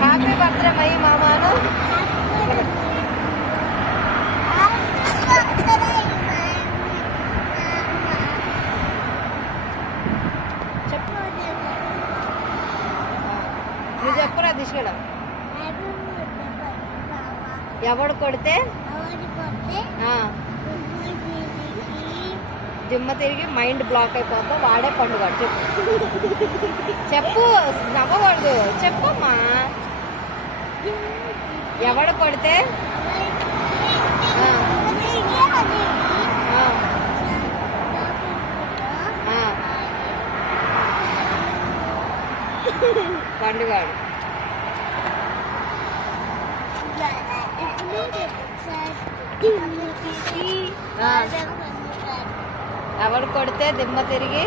Happy birthday my మామాను. చెప్పు, నువ్వు చెప్పురా తీసుకెళ్ళ. ఎవడు కొడితే దిమ్మ తిరిగి మైండ్ బ్లాక్ అయిపోతా వాడే పండుగ. చెప్పు చెప్పు, నవ్వకూడదు, చెప్పమ్మా. ఎవడు కొడితే పండుగాడు. ఎవడు కొడితే దిమ్మ తిరిగి